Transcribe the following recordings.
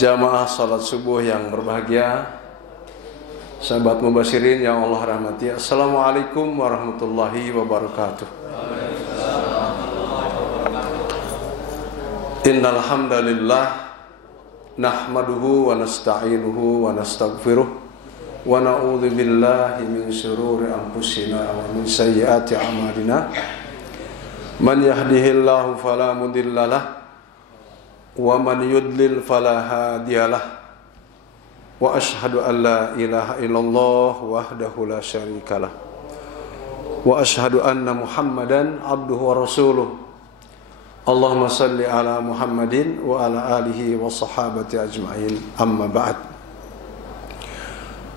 Jamaah salat subuh yang berbahagia, sahabat mubasyirin yang Allah rahmati. Assalamualaikum warahmatullahi wabarakatuh. Innal hamdalillah nahmaduhu wa nasta'inuhu wa nastaghfiruh wa na'udzu billahi min shururi anfusina wa min sayyiati a'malina. Man yahdihillahu fala mudhillalah wa man yudlil fala hadiyalah. Wa ashhadu an la ilaha illallah wahdahu la syarikalah wa ashhadu anna Muhammadan abduhu wa rasuluh. Allahumma salli ala Muhammadin wa ala alihi wa sahabati ajma'in. Amma ba'd.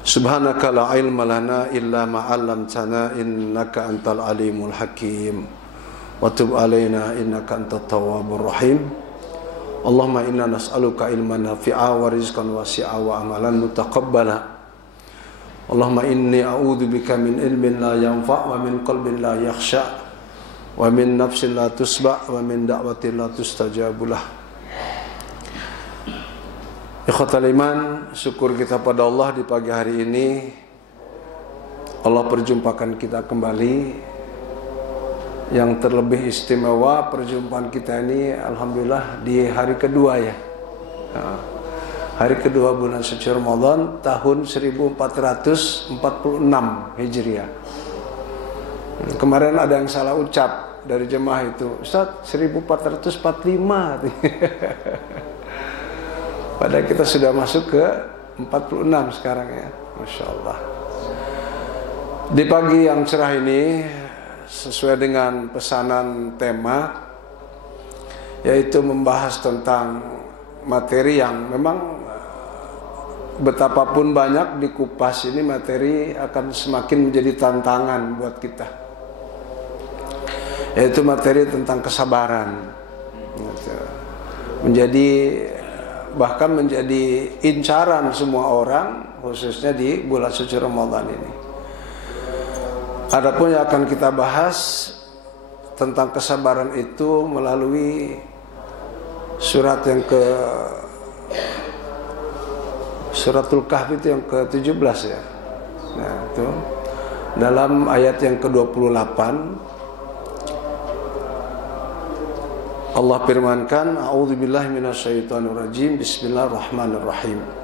Subhanaka la ilma lana illa ma 'allamtana innaka antal alimul hakim. Wa tub alaina innaka antat tawwabur rahim. Allahumma inna nas'aluka ilman nafi'a wa rizqan wasi'a wa amalan mutaqabbala. Allahumma inni a'udzubika min ilmin la yanfa' wa min qalbin la yakhsha' wa min nafsin la tusba' wa min da'watin la tustajabulah. Ikhwatal iman, syukur kita pada Allah di pagi hari ini Allah perjumpakan kita kembali. Yang terlebih istimewa perjumpaan kita ini alhamdulillah di hari kedua ya. Hari kedua bulan suci Ramadan tahun 1446 Hijriah. Kemarin ada yang salah ucap dari jemaah itu, Ustaz 1445. Padahal kita sudah masuk ke 46 sekarang ya. Masya Allah. Di pagi yang cerah ini sesuai dengan pesanan tema, yaitu membahas tentang materi yang memang betapapun banyak dikupas ini, materi akan semakin menjadi tantangan buat kita, yaitu materi tentang kesabaran. Bahkan menjadi incaran semua orang, khususnya di bulan suci Ramadan ini. Adapun yang akan kita bahas tentang kesabaran itu melalui surat yang Suratul Kahfi itu yang ke-17 ya. Nah, itu dalam ayat yang ke-28 Allah firmankan, a'udzubillahi minasyaitonirrajim, bismillahirrahmanirrahim.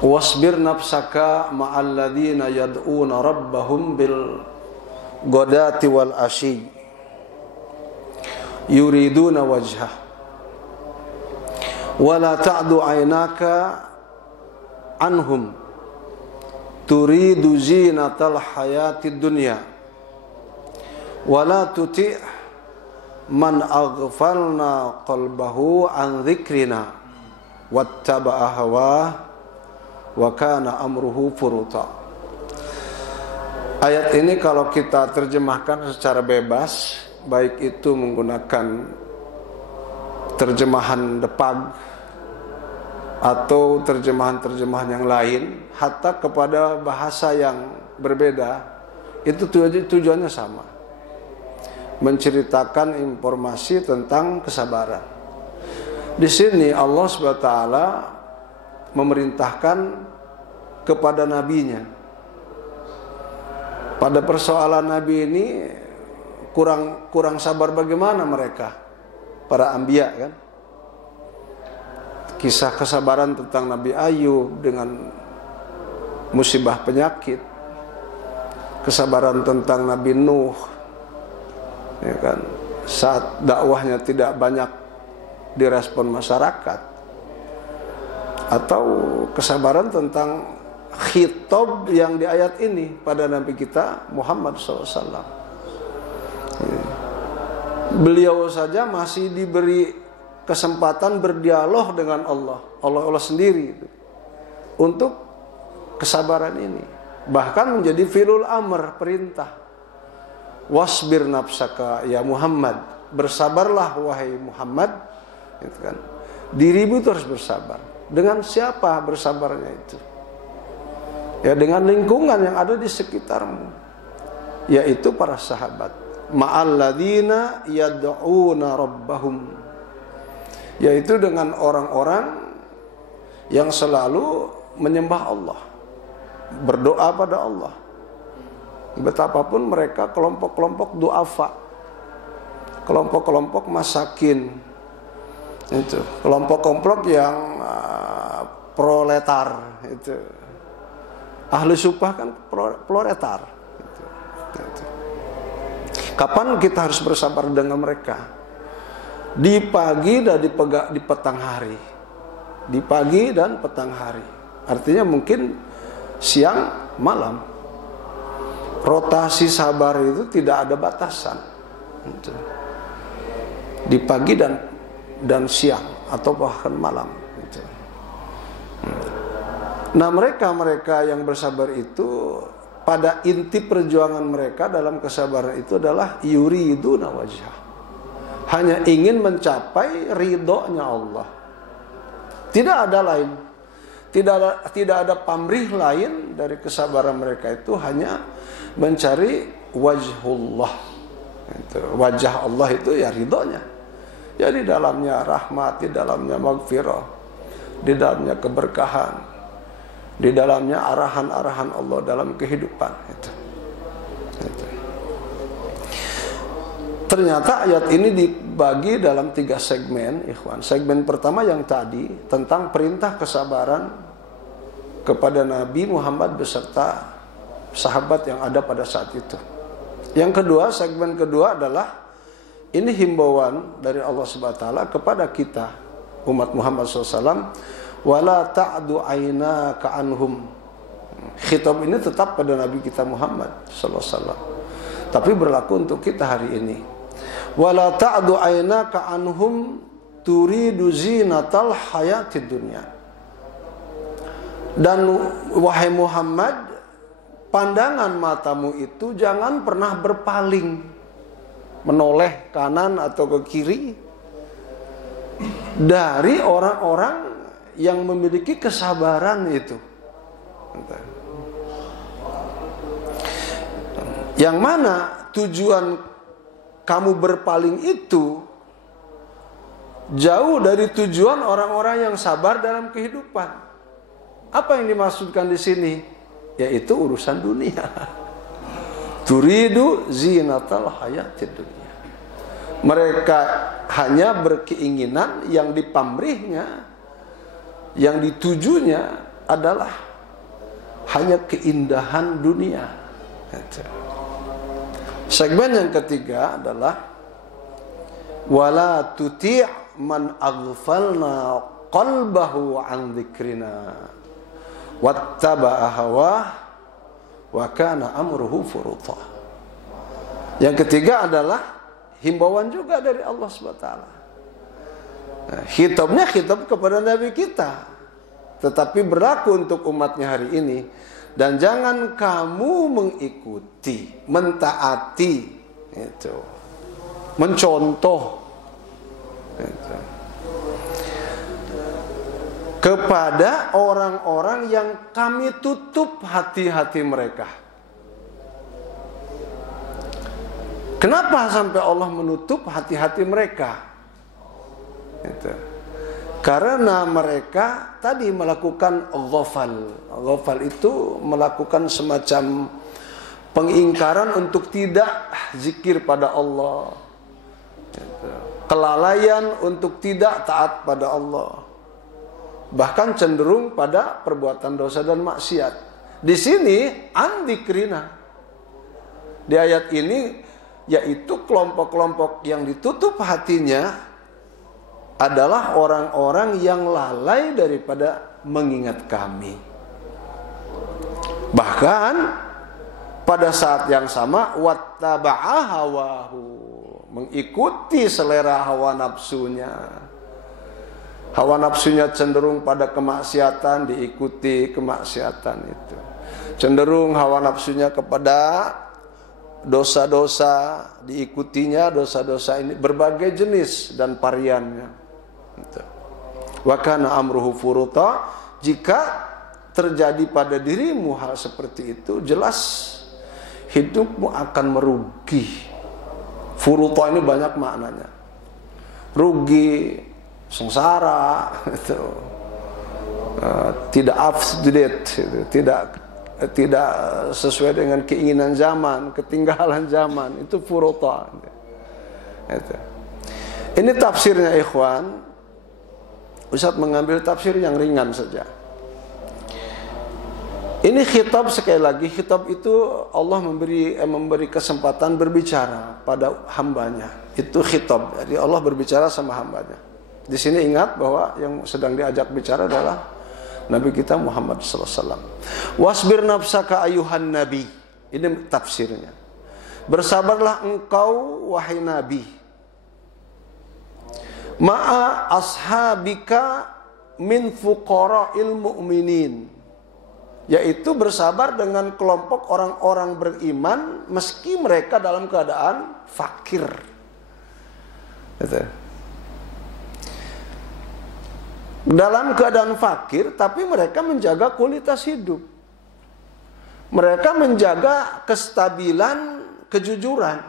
Wasbir nafsaka ma'al ladzina yad'una rabbahum bil ghadati wal asyi yuriduna wajhah wa la ta'du 'ainaka anhum turidu zinatal hayatid dunya wa la tuti' man aghfalna qalbahu an dzikrina wattaba'a hawah wa kana amruhu furuta. Ayat ini kalau kita terjemahkan secara bebas, baik itu menggunakan terjemahan Depag atau terjemahan-terjemahan yang lain, hatta kepada bahasa yang berbeda, itu tujuannya sama, menceritakan informasi tentang kesabaran. Di sini Allah SWT memerintahkan kepada nabinya. Pada persoalan nabi ini kurang sabar bagaimana mereka, para anbiya kan. Kisah kesabaran tentang Nabi Ayub dengan musibah penyakit, kesabaran tentang Nabi Nuh ya kan, saat dakwahnya tidak banyak direspon masyarakat, atau kesabaran tentang khitab yang di ayat ini pada Nabi kita Muhammad SAW. Beliau saja masih diberi kesempatan berdialog dengan Allah sendiri untuk kesabaran ini. Bahkan menjadi filul amr, perintah. Wasbir nafsaka ya Muhammad, bersabarlah wahai Muhammad, gitu kan. Dirimu itu harus bersabar. Dengan siapa bersabarnya itu? Ya dengan lingkungan yang ada di sekitarmu, yaitu para sahabat. Ma'alladzina yad'una rabbahum, yaitu dengan orang-orang yang selalu menyembah Allah, berdoa pada Allah. Betapapun mereka kelompok-kelompok duafa, kelompok-kelompok masakin, itu kelompok-kelompok yang proletar, itu ahli supah kan proletar. Itu. Kapan kita harus bersabar dengan mereka? Di pagi dan di petang hari, di pagi dan petang hari. Artinya mungkin siang malam. Rotasi sabar itu tidak ada batasan. Itu. Di pagi dan siang atau bahkan malam. Itu. Nah, mereka yang bersabar itu pada inti perjuangan mereka dalam kesabaran itu adalah yuriduna wajhah. Hanya ingin mencapai ridhonya Allah. Tidak ada lain. Tidak ada pamrih lain dari kesabaran mereka itu, hanya mencari wajhullah. Itu, wajah Allah itu ya ridhonya. Ya di dalamnya rahmat, di dalamnya maghfirah, di dalamnya keberkahan, di dalamnya arahan-arahan Allah dalam kehidupan. Itu. Ternyata ayat ini dibagi dalam 3 segmen, ikhwan. Segmen pertama yang tadi tentang perintah kesabaran kepada Nabi Muhammad beserta sahabat yang ada pada saat itu. Yang kedua, segmen kedua adalah ini himbauan dari Allah Subhanahu wa taala kepada kita umat Muhammad SAW, wala ta'du aynaka anhum. Khitab ini tetap pada Nabi kita Muhammad SAW, tapi berlaku untuk kita hari ini. Wala ta'du aynaka anhum turidu zinatal hayatid dunya. Dan wahai Muhammad, pandangan matamu itu jangan pernah berpaling, menoleh kanan atau ke kiri dari orang-orang yang memiliki kesabaran itu. Yang mana tujuan kamu berpaling itu jauh dari tujuan orang-orang yang sabar dalam kehidupan. Apa yang dimaksudkan di sini? Yaitu urusan dunia. Turidu zinatal hayatid dunya. Mereka hanya berkeinginan yang dipamrihnya, yang ditujunya adalah hanya keindahan dunia. Segmen yang ketiga adalah wala tuti' man aghfalna qalbahu an dzikrina wattaba'a hawah wa kana amruhu furuta. Yang ketiga adalah himbauan juga dari Allah SWT. Khitabnya khitab kepada Nabi kita, tetapi berlaku untuk umatnya hari ini. Dan jangan kamu mengikuti, mentaati, itu, mencontoh, itu, kepada orang-orang yang kami tutup hati-hati mereka. Kenapa sampai Allah menutup hati-hati mereka? Itu. Karena mereka tadi melakukan ghafal. Ghafal itu melakukan semacam pengingkaran untuk tidak zikir pada Allah. Kelalaian untuk tidak taat pada Allah. Bahkan cenderung pada perbuatan dosa dan maksiat. Di sini andikrina. Di ayat ini yaitu kelompok-kelompok yang ditutup hatinya adalah orang-orang yang lalai daripada mengingat kami. Bahkan pada saat yang sama wattaba'a hawahu, mengikuti selera hawa nafsunya. Hawa nafsunya cenderung pada kemaksiatan, diikuti kemaksiatan itu. Cenderung hawa nafsunya kepada dosa-dosa, diikutinya dosa-dosa ini berbagai jenis dan variannya. Wa kana amruhu furuta. Jika terjadi pada dirimu hal seperti itu, jelas hidupmu akan merugi. Furuta ini banyak maknanya. Rugi, sengsara, itu. tidak up to date, tidak sesuai dengan keinginan zaman, ketinggalan zaman, itu furota. Ini tafsirnya ikhwan. Ustaz mengambil tafsir yang ringan saja. Ini khitab, sekali lagi khitab itu Allah memberi kesempatan berbicara pada hambanya. Itu khitab. Jadi Allah berbicara sama hambanya. Di sini ingat bahwa yang sedang diajak bicara adalah Nabi kita Muhammad sallallahu alaihi wasallam. Wasbir nafsaka ayuhan nabi. Ini tafsirnya. Bersabarlah engkau wahai nabi. Ma'a ashabika min fuqara'il mu'minin. Yaitu bersabar dengan kelompok orang-orang beriman meski mereka dalam keadaan fakir. Gitu. Dalam keadaan fakir, tapi mereka menjaga kualitas hidup. Mereka menjaga kestabilan, kejujuran.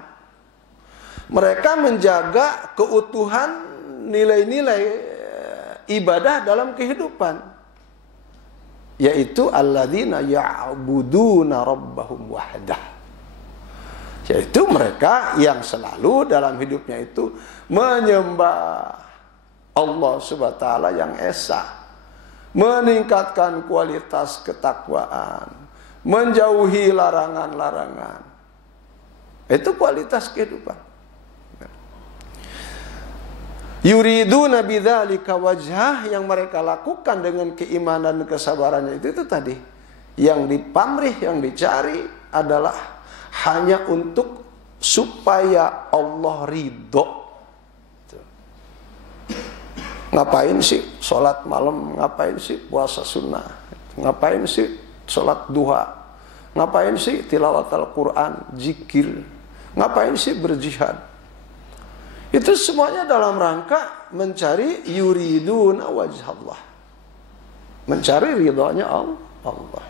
Mereka menjaga keutuhan nilai-nilai ibadah dalam kehidupan. Yaitu alladzina ya'buduna rabbahum wahdah. Yaitu mereka yang selalu dalam hidupnya itu menyembah Allah subhanahu wa ta'ala yang esa, meningkatkan kualitas ketakwaan, menjauhi larangan-larangan. Itu kualitas kehidupan. Yuriduna bidzalika wajhah, yang mereka lakukan dengan keimanan dan kesabarannya itu tadi. Yang dipamrih, yang dicari adalah hanya untuk supaya Allah ridho. Ngapain sih sholat malam? Ngapain sih puasa sunnah? Ngapain sih sholat duha? Ngapain sih tilawat Al-Quran, zikir? Ngapain sih berjihad? Itu semuanya dalam rangka mencari yuriduna wajhallah, mencari ridhonya Allah.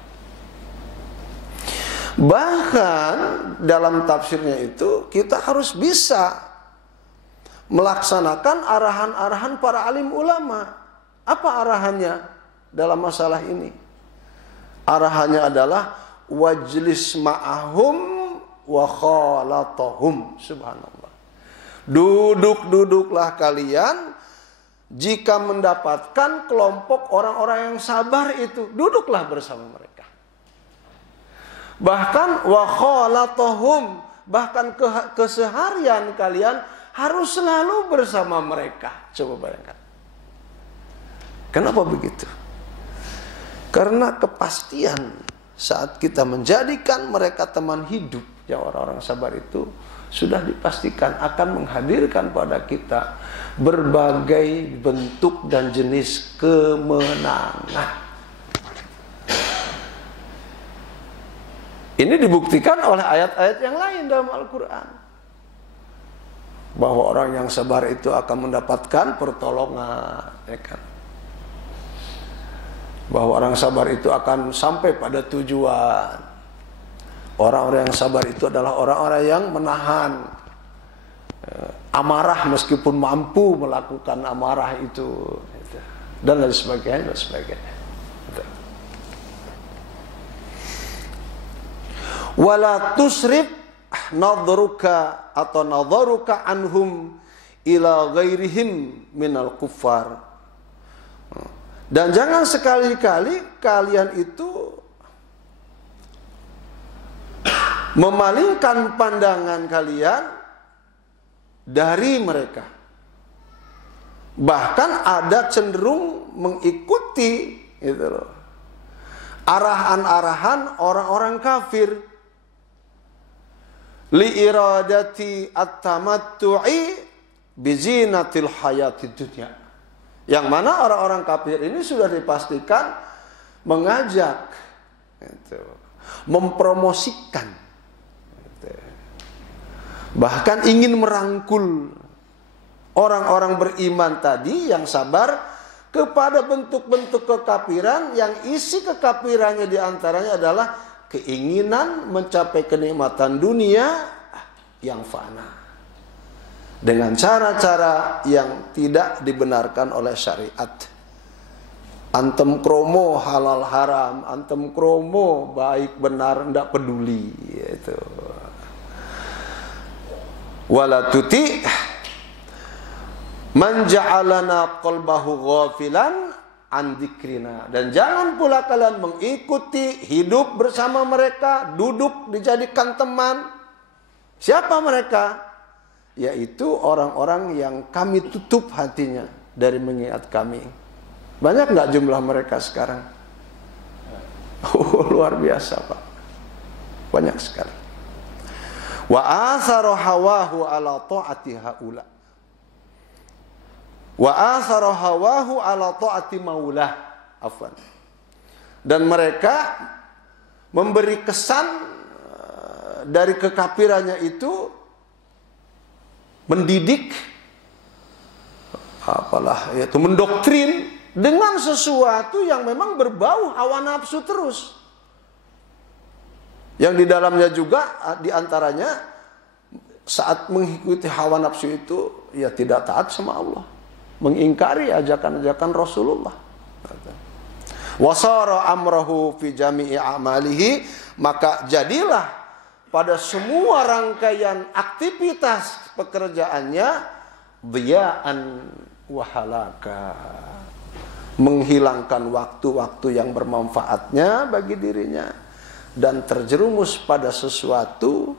Bahkan dalam tafsirnya itu kita harus bisa melaksanakan arahan-arahan para alim ulama. Apa arahannya dalam masalah ini? Arahannya adalah wajlis ma'ahum wa khalatahum. Subhanallah. Duduklah kalian jika mendapatkan kelompok orang-orang yang sabar itu, duduklah bersama mereka. Bahkan wa khalatahum, bahkan keseharian kalian harus selalu bersama mereka. Coba bayangkan. Kenapa begitu? Karena kepastian saat kita menjadikan mereka teman hidup, ya orang-orang sabar itu sudah dipastikan akan menghadirkan pada kita berbagai bentuk dan jenis kemenangan. Ini dibuktikan oleh ayat-ayat yang lain dalam Al-Quran. Bahwa orang yang sabar itu akan mendapatkan pertolongan, ya kan? Bahwa orang sabar itu akan sampai pada tujuan. Orang-orang yang sabar itu adalah orang-orang yang menahan amarah meskipun mampu melakukan amarah itu, dan lain sebagainya, Wala tusrif nadharuka atau nadharuka anhum ila ghairihim minal kuffar. Dan jangan sekali-kali kalian itu memalingkan pandangan kalian dari mereka. Bahkan ada cenderung mengikuti gitu loh, arahan-arahan orang-orang kafir. Li'iradati at-tamattu'i bizinatil hayatid dunya. Yang mana orang-orang kafir ini sudah dipastikan mengajak, gitu, mempromosikan, gitu, bahkan ingin merangkul orang-orang beriman tadi yang sabar kepada bentuk-bentuk kekafiran yang isi kekafirannya diantaranya adalah keinginan mencapai kenikmatan dunia yang fana dengan cara-cara yang tidak dibenarkan oleh syariat. Antem kromo halal haram, antem kromo baik benar ndak peduli gitu. Wala tuti man ja'alana qalbahu ghafilan an dzikrina, dan jangan pula kalian mengikuti hidup bersama mereka, duduk dijadikan teman. Siapa mereka? Yaitu orang-orang yang kami tutup hatinya dari mengingat kami. Banyak nggak jumlah mereka sekarang? Oh, luar biasa, Pak. Banyak sekali. Wa athara hawahu ala ta'ati haula. Wa athara hawahu ala ta'ati maulah. Afwan. Dan mereka memberi kesan dari kekafirannya itu, mendidik, yaitu mendoktrin dengan sesuatu yang memang berbau hawa nafsu terus. Yang di dalamnya juga diantaranya saat mengikuti hawa nafsu itu ya tidak taat sama Allah, mengingkari ajakan-ajakan Rasulullah. Wasara amrahu fi jami'i a'malihi, maka jadilah pada semua rangkaian aktivitas pekerjaannya dhiya'an wa halaka, menghilangkan waktu-waktu yang bermanfaatnya bagi dirinya dan terjerumus pada sesuatu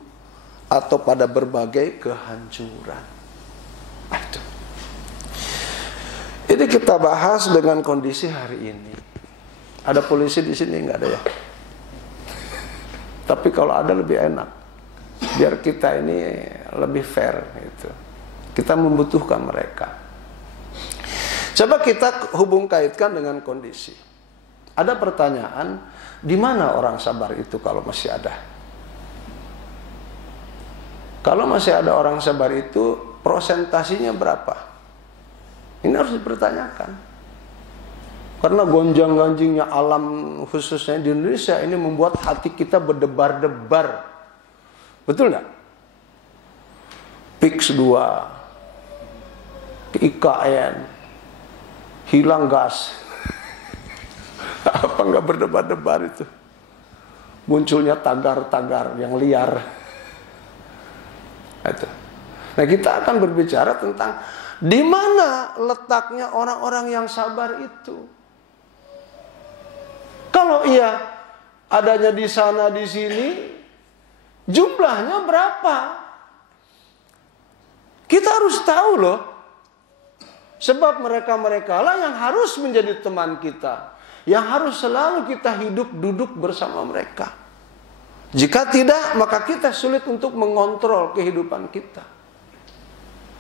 atau pada berbagai kehancuran. Itu. Ini kita bahas dengan kondisi hari ini. Ada polisi di sini nggak ada ya? Tapi kalau ada lebih enak, biar kita ini lebih fair gitu. Kita membutuhkan mereka. Coba kita hubung kaitkan dengan kondisi. Ada pertanyaan, di mana orang sabar itu kalau masih ada? Kalau masih ada orang sabar itu, prosentasinya berapa? Ini harus dipertanyakan. Karena gonjang-ganjingnya alam khususnya di Indonesia ini membuat hati kita berdebar-debar. Betul nggak? PIX 2, IKN, hilang gas. Apa nggak berdebar-debar itu? Munculnya tagar-tagar yang liar. Itu. Nah, kita akan berbicara tentang di mana letaknya orang-orang yang sabar itu. Kalau ia adanya di sana di sini, jumlahnya berapa? Kita harus tahu loh. Sebab mereka-mereka lah yang harus menjadi teman kita, yang harus selalu kita hidup duduk bersama mereka. Jika tidak, maka kita sulit untuk mengontrol kehidupan kita.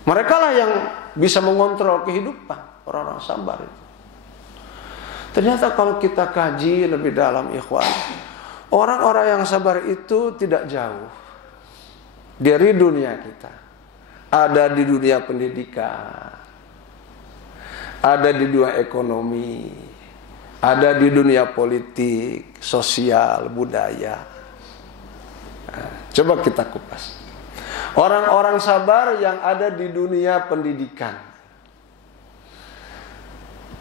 Mereka lah yang bisa mengontrol kehidupan, orang-orang sabar itu. Ternyata kalau kita kaji lebih dalam, ikhwan, orang-orang yang sabar itu tidak jauh dari dunia kita. Ada di dunia pendidikan, ada di dunia ekonomi, ada di dunia politik, sosial, budaya. Nah, coba kita kupas. Orang-orang sabar yang ada di dunia pendidikan.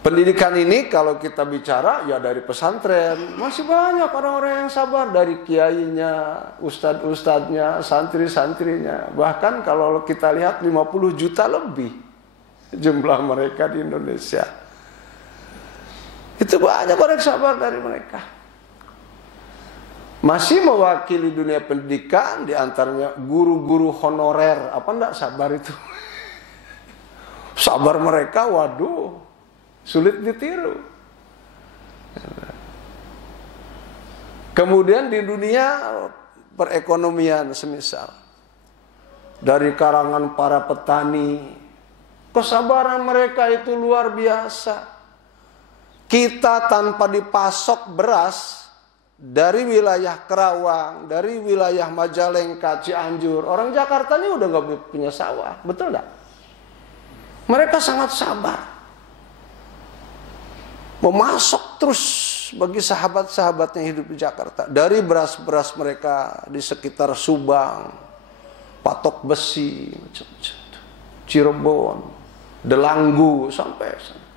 Pendidikan ini kalau kita bicara ya dari pesantren, masih banyak orang-orang yang sabar, dari kiainya, ustadz-ustadznya, santri-santrinya. Bahkan kalau kita lihat 50 juta lebih jumlah mereka di Indonesia. Itu banyak orang sabar dari mereka. Masih mewakili dunia pendidikan, diantaranya guru-guru honorer. Apa enggak sabar itu? Sabar mereka, waduh, sulit ditiru. Kemudian di dunia perekonomian semisal, dari kalangan para petani, kesabaran mereka itu luar biasa. Kita tanpa dipasok beras dari wilayah Kerawang, dari wilayah Majalengka, Cianjur, orang Jakarta ini udah gak punya sawah, betul gak? Mereka sangat sabar, memasok terus bagi sahabat-sahabatnya hidup di Jakarta. Dari beras-beras mereka di sekitar Subang, Patok Besi, Cirebon, Delanggu, sampai sana.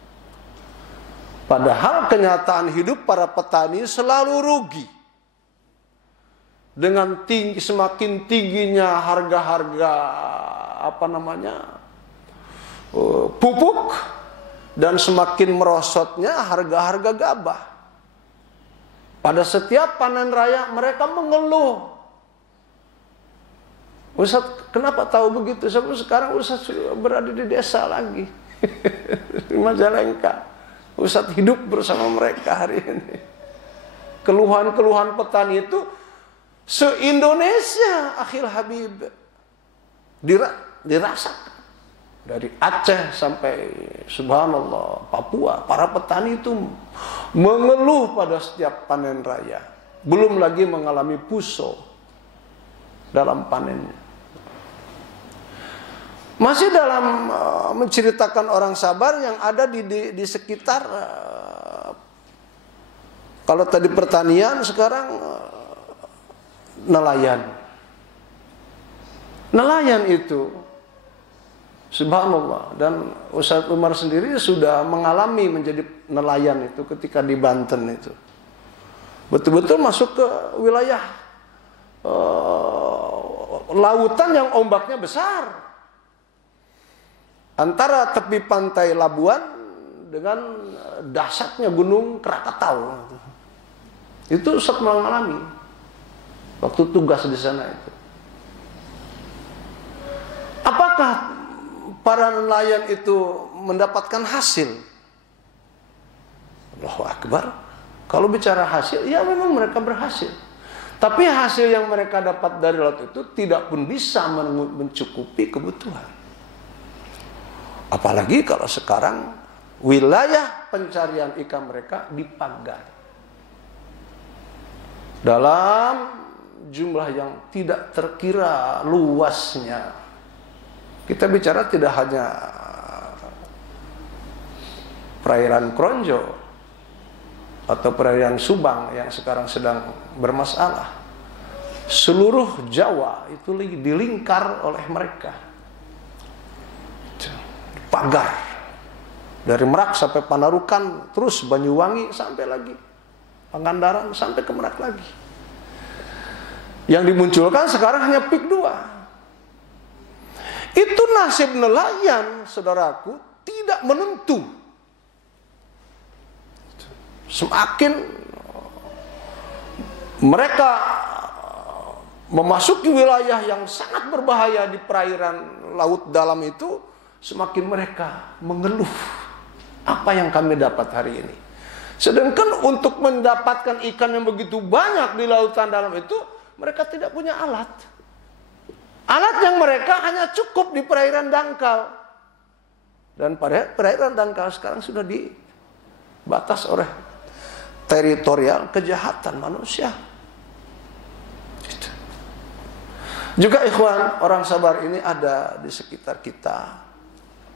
Padahal kenyataan hidup para petani selalu rugi. Dengan semakin tingginya harga-harga pupuk, dan semakin merosotnya harga-harga gabah. Pada setiap panen raya mereka mengeluh. Ustaz, kenapa tahu begitu? Sekarang Ustaz berada di desa lagi. Di Majalengka. Ustaz hidup bersama mereka hari ini. Keluhan-keluhan petani itu se-Indonesia, akhil Habib, dirasakan. Dari Aceh sampai subhanallah Papua, para petani itu mengeluh pada setiap panen raya. Belum lagi mengalami puso dalam panennya. Masih dalam menceritakan orang sabar yang ada di sekitar, kalau tadi pertanian, sekarang nelayan. Nelayan itu subhanallah, dan Ustaz Umar sendiri sudah mengalami menjadi nelayan itu ketika di Banten itu. Betul-betul masuk ke wilayah lautan yang ombaknya besar. Antara tepi pantai Labuan dengan dahsyatnya gunung Krakatau. Itu Ustaz mengalami waktu tugas di sana itu. Apakah para nelayan itu mendapatkan hasil? Allahu Akbar. Kalau bicara hasil, ya memang mereka berhasil. Tapi hasil yang mereka dapat dari laut itu tidak pun bisa mencukupi kebutuhan. Apalagi kalau sekarang wilayah pencarian ikan mereka dipagar dalam jumlah yang tidak terkira luasnya. Kita bicara tidak hanya perairan Kronjo atau perairan Subang yang sekarang sedang bermasalah. Seluruh Jawa itu dilingkar oleh mereka. Pagar. Dari Merak sampai Panarukan, terus Banyuwangi sampai lagi Pangandaran sampai ke Merak lagi. Yang dimunculkan sekarang hanya PIK 2. Itu nasib nelayan, saudaraku, tidak menentu. Semakin mereka memasuki wilayah yang sangat berbahaya di perairan laut dalam itu, semakin mereka mengeluh. Apa yang kami dapat hari ini? Sedangkan untuk mendapatkan ikan yang begitu banyak di lautan dalam itu, mereka tidak punya alat. Alat yang mereka hanya cukup di perairan dangkal. Dan perairan dangkal sekarang sudah dibatas oleh teritorial kejahatan manusia. Juga ikhwan, orang sabar ini ada di sekitar kita,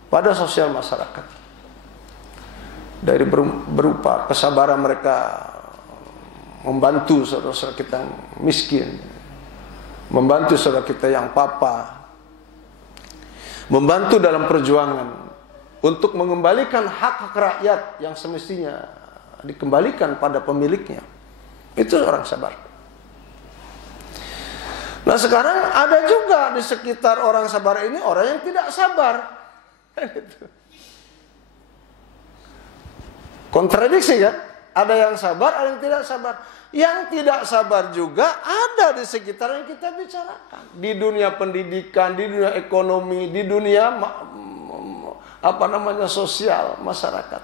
pada sosial masyarakat. Dari berupa kesabaran mereka membantu saudara-saudara kita yang miskin, membantu saudara kita yang papa, membantu dalam perjuangan untuk mengembalikan hak-hak rakyat yang semestinya dikembalikan pada pemiliknya. Itu orang sabar. Nah sekarang ada juga di sekitar orang sabar ini orang yang tidak sabar. Kontradiksi kan? Ada yang sabar, ada yang tidak sabar. Yang tidak sabar juga ada di sekitar yang kita bicarakan. Di dunia pendidikan, di dunia ekonomi, di dunia sosial masyarakat.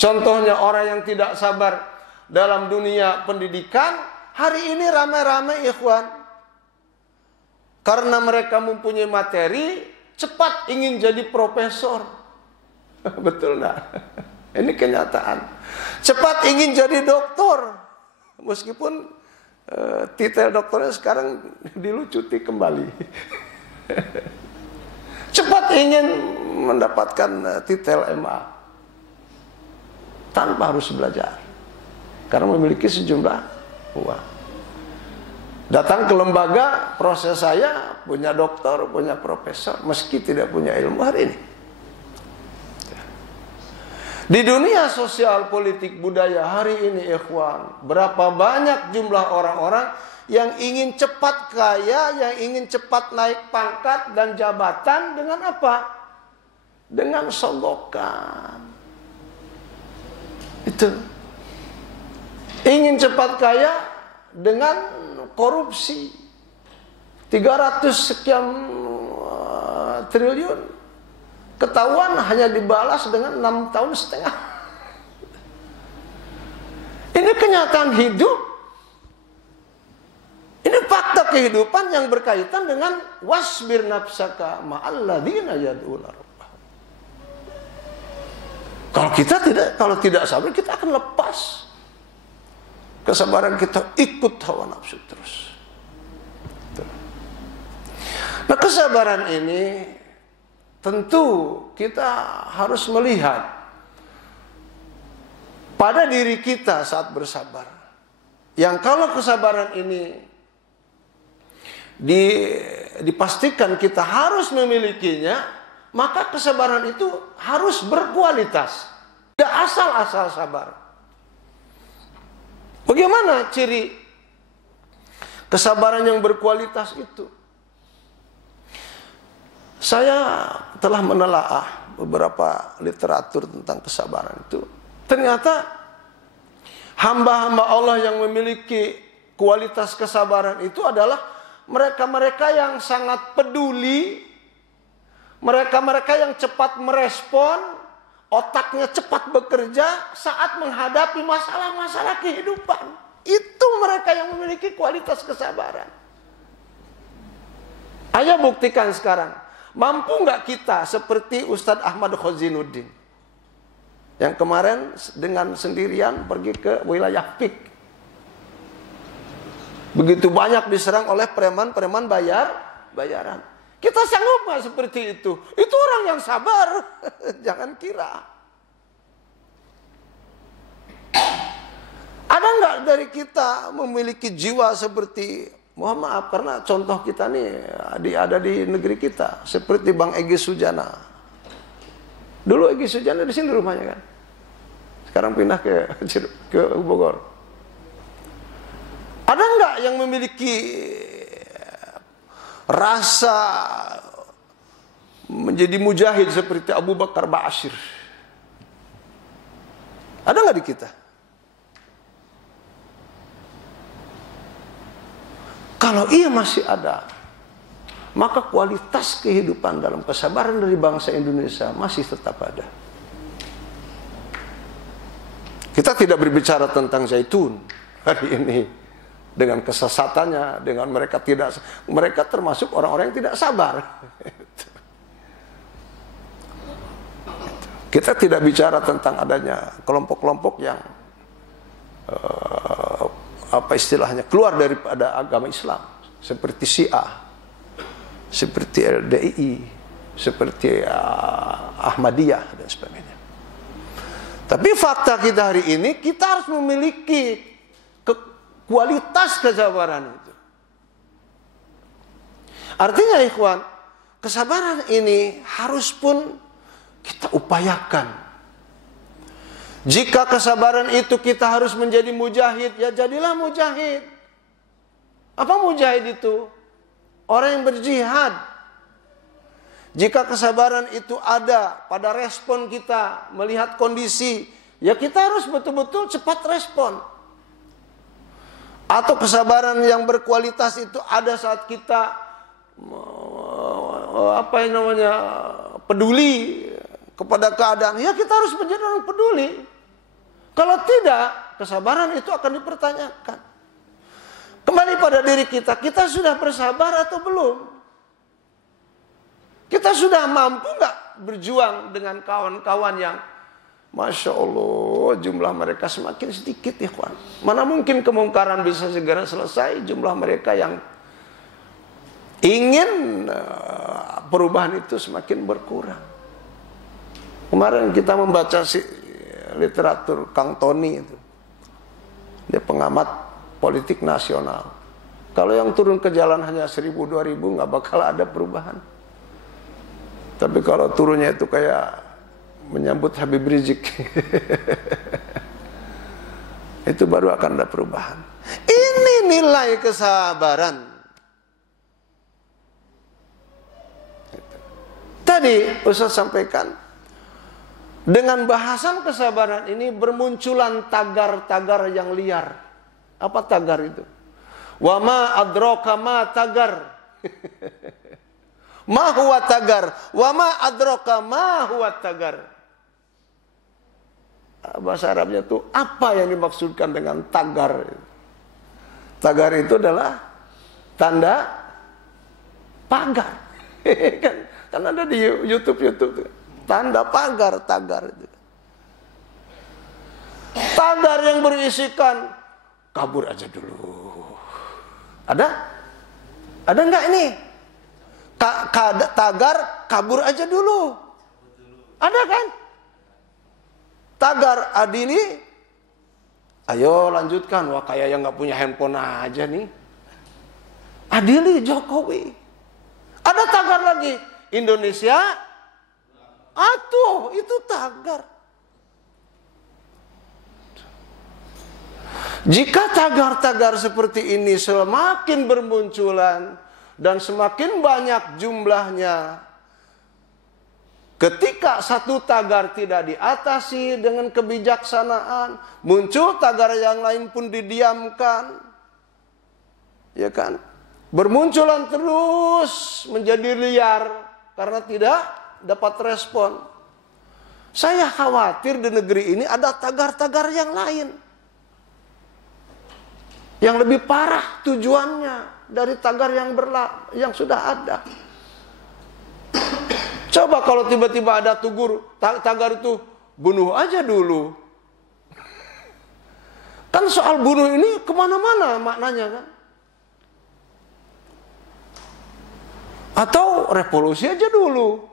Contohnya orang yang tidak sabar dalam dunia pendidikan, hari ini ramai-ramai ikhwan. Karena mereka mempunyai materi, cepat ingin jadi profesor. Betul enggak? Ini kenyataan. Cepat ingin jadi doktor. Meskipun titel doktornya sekarang dilucuti kembali. Cepat ingin mendapatkan titel MA. Tanpa harus belajar. Karena memiliki sejumlah uang. Datang ke lembaga, proses saya punya doktor, punya profesor, meski tidak punya ilmu hari ini. Di dunia sosial, politik, budaya hari ini, ikhwan, berapa banyak jumlah orang-orang yang ingin cepat kaya, yang ingin cepat naik pangkat dan jabatan dengan apa? Dengan sogokan. Itu. Ingin cepat kaya dengan korupsi. 300 sekian triliun. Ketahuan hanya dibalas dengan 6,5 tahun. Ini kenyataan hidup. Ini fakta kehidupan yang berkaitan dengan wasbir nafsaka ma'alladzina yad'una rabbahum. Kalau tidak sabar, kita akan lepas kesabaran kita, ikut hawa nafsu terus. Nah, kesabaran ini tentu kita harus melihat pada diri kita saat bersabar. Yang kalau kesabaran ini dipastikan kita harus memilikinya, maka kesabaran itu harus berkualitas. Tidak asal-asal sabar. Bagaimana ciri kesabaran yang berkualitas itu? Saya telah menelaah beberapa literatur tentang kesabaran itu. Ternyata hamba-hamba Allah yang memiliki kualitas kesabaran itu adalah mereka-mereka yang sangat peduli, mereka-mereka yang cepat merespon, otaknya cepat bekerja saat menghadapi masalah-masalah kehidupan. Itu mereka yang memiliki kualitas kesabaran. Ayo buktikan sekarang. Mampu nggak kita seperti Ustadz Ahmad Khozinuddin yang kemarin dengan sendirian pergi ke wilayah Pik. Begitu banyak diserang oleh preman-preman bayaran. Kita sanggup nggak seperti itu? Itu orang yang sabar. Jangan kira. Ada nggak dari kita memiliki jiwa seperti, mohon maaf karena contoh kita nih ada di negeri kita, seperti Bang Egy Sujana. Dulu Egy Sujana di sini rumahnya kan. Sekarang pindah ke Bogor. Ada nggak yang memiliki rasa menjadi mujahid seperti Abu Bakar Ba'asyir? Ada nggak di kita? Kalau ia masih ada, maka kualitas kehidupan dalam kesabaran dari bangsa Indonesia masih tetap ada. Kita tidak berbicara tentang Zaitun hari ini dengan kesesatannya, dengan mereka termasuk orang-orang yang tidak sabar. Kita tidak bicara tentang adanya kelompok-kelompok yang apa istilahnya, keluar daripada agama Islam, seperti Syiah, seperti LDII, seperti Ahmadiyah dan sebagainya. Tapi fakta kita hari ini, kita harus memiliki kualitas kesabaran itu. Artinya ikhwan, kesabaran ini harus pun kita upayakan. Jika kesabaran itu kita harus menjadi mujahid, ya jadilah mujahid. Apa mujahid itu? Orang yang berjihad. Jika kesabaran itu ada pada respon kita melihat kondisi, ya kita harus betul-betul cepat respon. Atau kesabaran yang berkualitas itu ada saat kita peduli kepada keadaan. Ya kita harus menjadi orang peduli. Kalau tidak, kesabaran itu akan dipertanyakan. Kembali pada diri kita, kita sudah bersabar atau belum? Kita sudah mampu nggak berjuang dengan kawan-kawan yang Masya Allah jumlah mereka semakin sedikit ya kawan. Mana mungkin kemungkaran bisa segera selesai, jumlah mereka yang ingin perubahan itu semakin berkurang. Kemarin kita membaca literatur Kang Tony itu. Dia pengamat politik nasional. Kalau yang turun ke jalan hanya 1.000-2.000 nggak bakal ada perubahan. Tapi kalau turunnya itu kayak menyambut Habib Rizik. Itu baru akan ada perubahan. Ini nilai kesabaran. Tadi Ustaz sampaikan, dengan bahasan kesabaran ini bermunculan tagar-tagar yang liar. Apa tagar itu? Wa ma adraka ma tagar. Ma huwa tagar, wa ma adraka ma huwa tagar. Bahasa Arabnya itu apa yang dimaksudkan dengan tagar? Tagar itu adalah tanda pagar. Kan ada di YouTube tanda pagar, tagar itu. Tagar yang berisikan kabur aja dulu. Ada? Ada enggak ini? Tagar kabur aja dulu. Ada kan? Tagar adili, ayo lanjutkan. Wah, kayak yang nggak punya handphone aja nih. Adili Jokowi. Ada tagar lagi, Indonesia. Atuh, itu tagar. Jika tagar-tagar seperti ini semakin bermunculan dan semakin banyak jumlahnya, ketika satu tagar tidak diatasi dengan kebijaksanaan, muncul tagar yang lain pun didiamkan. Ya kan? Bermunculan terus menjadi liar karena tidak dapat respon. Saya khawatir di negeri ini ada tagar-tagar yang lain, yang lebih parah tujuannya dari tagar yang sudah ada. Coba kalau tiba-tiba ada tagar itu, bunuh aja dulu. Kan soal bunuh ini kemana-mana maknanya kan. Atau revolusi aja dulu.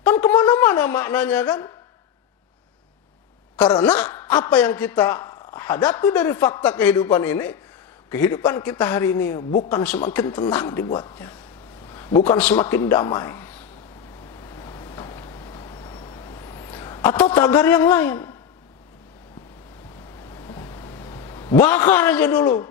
Kan kemana-mana maknanya kan. Karena apa yang kita hadapi dari fakta kehidupan ini, kehidupan kita hari ini bukan semakin tenang dibuatnya, bukan semakin damai. Atau tagar yang lain, bakar aja dulu.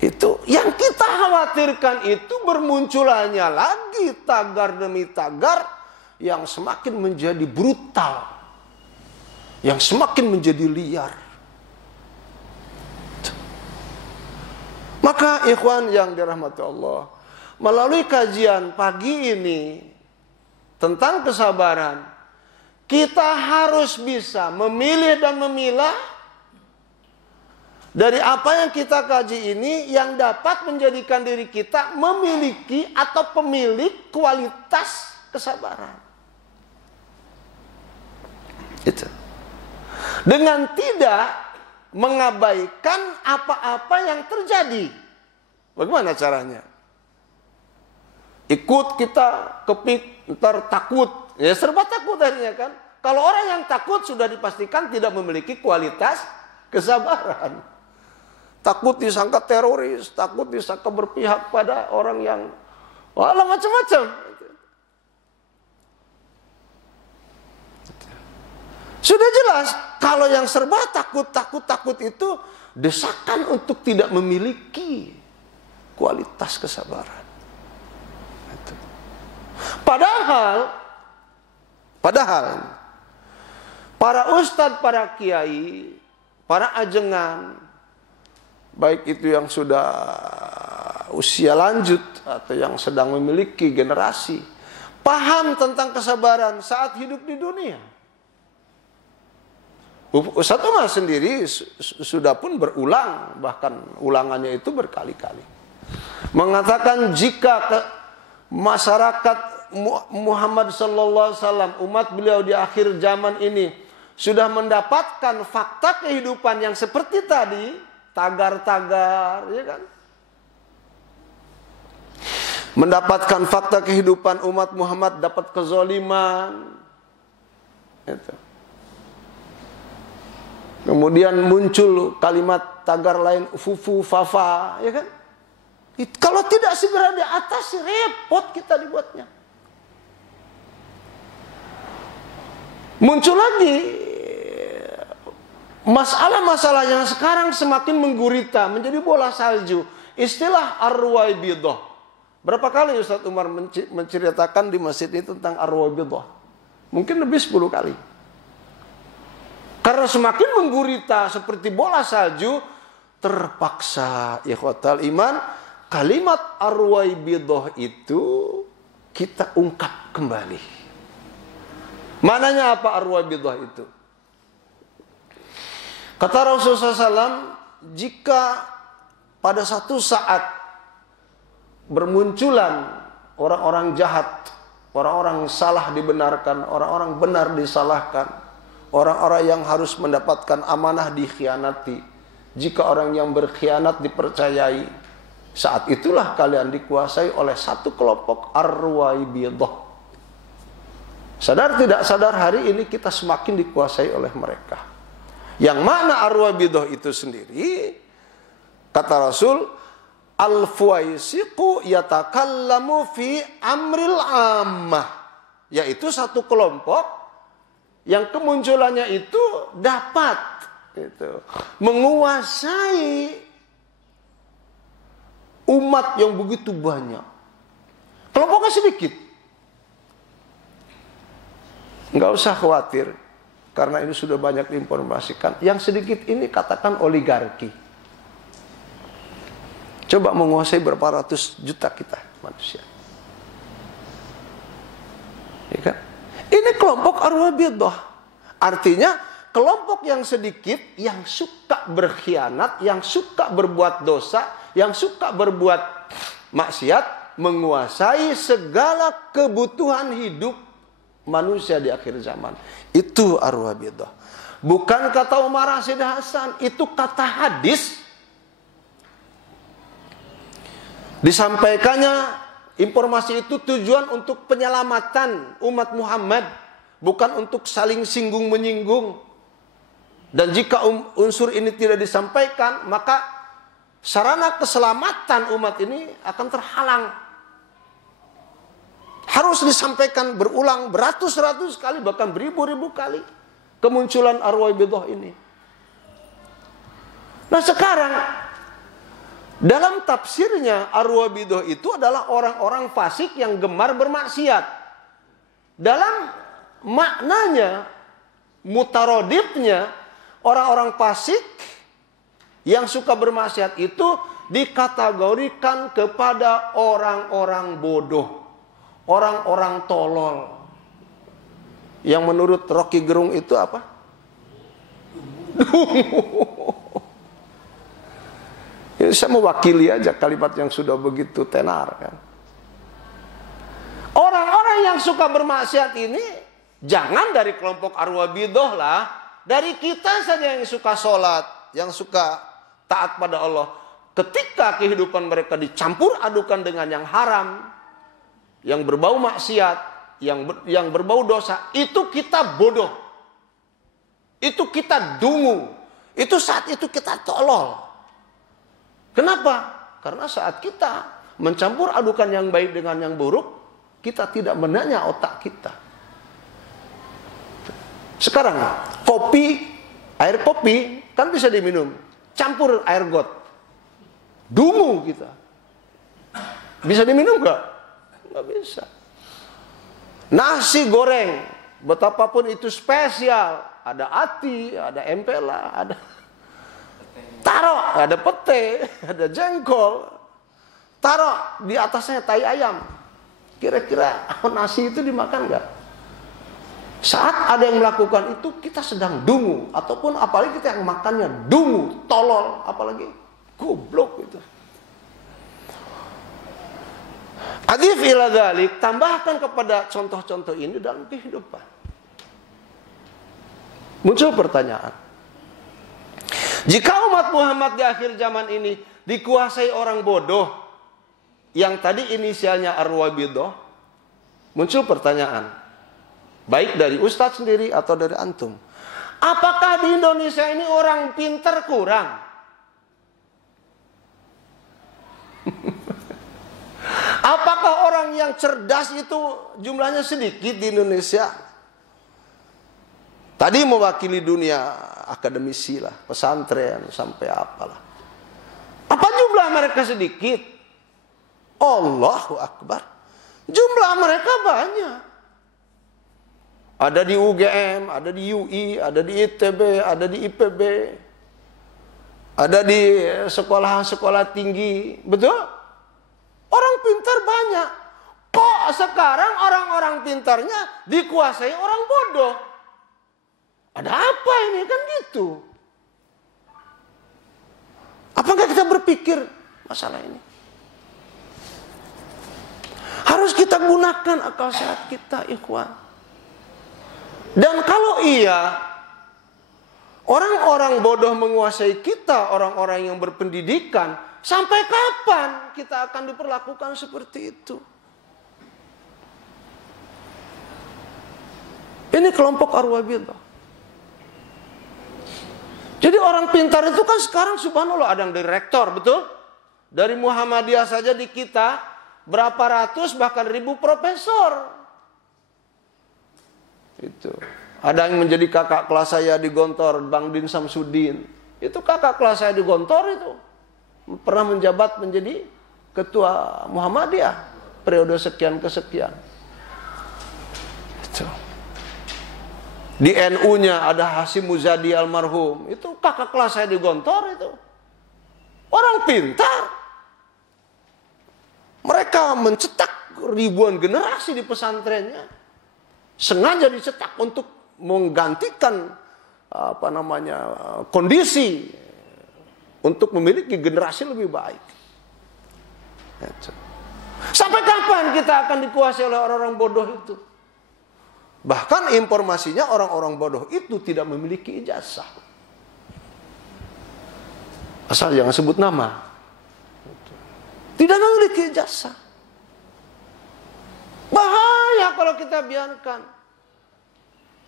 Itu yang kita khawatirkan, itu bermunculannya lagi tagar demi tagar yang semakin menjadi brutal, yang semakin menjadi liar. Maka ikhwan yang dirahmati Allah, melalui kajian pagi ini tentang kesabaran, kita harus bisa memilih dan memilah dari apa yang kita kaji ini yang dapat menjadikan diri kita memiliki atau pemilik kualitas kesabaran. Itu. Dengan tidak mengabaikan apa-apa yang terjadi. Bagaimana caranya? Ikut kita kepik, ntar takut. Ya serba takut akhirnya kan. Kalau orang yang takut sudah dipastikan tidak memiliki kualitas kesabaran. Takut disangka teroris, takut disangka berpihak pada orang yang walah macam-macam. Sudah jelas, kalau yang serba takut itu desakan untuk tidak memiliki kualitas kesabaran. Padahal para ustadz, para kiai, para ajengan, baik itu yang sudah usia lanjut atau yang sedang memiliki generasi, paham tentang kesabaran saat hidup di dunia. Ustadz Umar sendiri sudah pun berulang, bahkan ulangannya itu berkali-kali, mengatakan jika masyarakat Muhammad sallallahu alaihi wasallam, umat beliau di akhir zaman ini sudah mendapatkan fakta kehidupan yang seperti tadi, tagar-tagar, ya kan? Mendapatkan fakta kehidupan umat Muhammad dapat kezaliman. Itu. Kemudian muncul kalimat tagar lain, fufu, fafa, ya kan? Kalau tidak segera diatasi, repot kita dibuatnya. Muncul lagi masalah-masalah yang sekarang semakin menggurita, menjadi bola salju. Istilah Ar-Ruwaibidah. Berapa kali Ustaz Umar menceritakan di masjid ini tentang Ar-Ruwaibidah? Mungkin lebih 10 kali. Karena semakin menggurita seperti bola salju, terpaksa ikhwatal iman, kalimat Ar-Ruwaibidah itu kita ungkap kembali. Mananya apa Ar-Ruwaibidah itu? Kata Rasulullah SAW, jika pada satu saat bermunculan orang-orang jahat, orang-orang salah dibenarkan, orang-orang benar disalahkan, orang-orang yang harus mendapatkan amanah dikhianati, jika orang yang berkhianat dipercayai, saat itulah kalian dikuasai oleh satu kelompok Ar-Ruwaibidah. Sadar tidak sadar hari ini kita semakin dikuasai oleh mereka. Yang mana Ar-Ruwaibidah itu sendiri, kata Rasul, Al-Fuwaisiqu yatakallamu fi amril ammah, yaitu satu kelompok yang kemunculannya itu dapat menguasai umat yang begitu banyak. Kelompoknya sedikit. Enggak usah khawatir, karena ini sudah banyak diinformasikan. Yang sedikit ini katakan oligarki. Coba menguasai berapa ratus juta kita manusia. Ya kan? Ini kelompok Ar-Ruwaibidah. Artinya kelompok yang sedikit, yang suka berkhianat, yang suka berbuat dosa, yang suka berbuat maksiat, menguasai segala kebutuhan hidup manusia di akhir zaman. Itu Ar-Ruwaibidah. Bukan kata Umar Rashid Hasan, itu kata hadis. Disampaikannya informasi itu tujuan untuk penyelamatan umat Muhammad, bukan untuk saling singgung menyinggung. Dan jika unsur ini tidak disampaikan, maka sarana keselamatan umat ini akan terhalang. Harus disampaikan berulang beratus-ratus kali, bahkan beribu-ribu kali kemunculan Ar-Ruwaibidah ini. Nah sekarang dalam tafsirnya Ar-Ruwaibidah itu adalah orang-orang fasik yang gemar bermaksiat. Dalam maknanya, mutarodifnya, orang-orang fasik yang suka bermaksiat itu dikategorikan kepada orang-orang bodoh, orang-orang tolol. Yang menurut Rocky Gerung itu apa? Ini saya mewakili aja kalimat yang sudah begitu tenar kan. Orang-orang yang suka bermaksiat ini jangan dari kelompok Ar-Ruwaibidah lah, dari kita saja yang suka sholat, yang suka taat pada Allah. Ketika kehidupan mereka dicampur adukan dengan yang haram, yang berbau maksiat, yang berbau dosa, itu kita bodoh. Itu kita dungu. Itu saat itu kita tolol. Kenapa? Karena saat kita mencampur adukan yang baik dengan yang buruk, kita tidak menanya otak kita. Sekarang kopi, air kopi kan bisa diminum, campur air got, dungu kita. Bisa diminum nggak? Nggak bisa. Nasi goreng, betapapun itu spesial, ada ati, ada empela, ada taruh, ada pete, ada jengkol, taruh di atasnya tai ayam. Kira-kira nasi itu dimakan nggak? Saat ada yang melakukan itu, kita sedang dungu, ataupun apalagi kita yang makannya dungu, tolol, apalagi goblok itu. Adif ila dzalik, tambahkan kepada contoh-contoh ini dalam kehidupan. Muncul pertanyaan, jika umat Muhammad di akhir zaman ini dikuasai orang bodoh, yang tadi inisialnya Ar-Ruwaibidah, muncul pertanyaan, baik dari Ustadz sendiri atau dari antum, apakah di Indonesia ini orang pintar kurang? Apakah orang yang cerdas itu jumlahnya sedikit di Indonesia? Tadi mewakili dunia akademisi lah, pesantren sampai apalah. Apa jumlah mereka sedikit? Allahu Akbar. Jumlah mereka banyak. Ada di UGM, ada di UI, ada di ITB, ada di IPB. Ada di sekolah-sekolah tinggi. Betul? Orang pintar banyak. Kok sekarang orang-orang pintarnya dikuasai orang bodoh? Ada apa ini? Kan gitu. Apakah kita berpikir masalah ini? Harus kita gunakan akal sehat kita, ikhwan. Dan kalau iya, orang-orang bodoh menguasai kita, orang-orang yang berpendidikan, sampai kapan kita akan diperlakukan seperti itu? Ini kelompok Arwabidah. Jadi orang pintar itu kan sekarang subhanallah ada yang dari rektor, betul? Dari Muhammadiyah saja di kita berapa ratus bahkan ribu profesor. Itu. Ada yang menjadi kakak kelas saya di Gontor, Bang Din Samsudin. Itu kakak kelas saya di Gontor itu. Pernah menjabat menjadi ketua Muhammadiyah periode sekian kesekian. Itu. Di NU-nya ada Hasyim Muzadi almarhum. Itu kakak kelas saya di Gontor itu. Orang pintar. Mereka mencetak ribuan generasi di pesantrennya. Sengaja dicetak untuk menggantikan kondisi untuk memiliki generasi lebih baik. Sampai kapan kita akan dikuasai oleh orang-orang bodoh itu? Bahkan informasinya orang-orang bodoh itu tidak memiliki ijazah. Asal jangan sebut nama. Tidak memiliki ijazah. Bahaya kalau kita biarkan.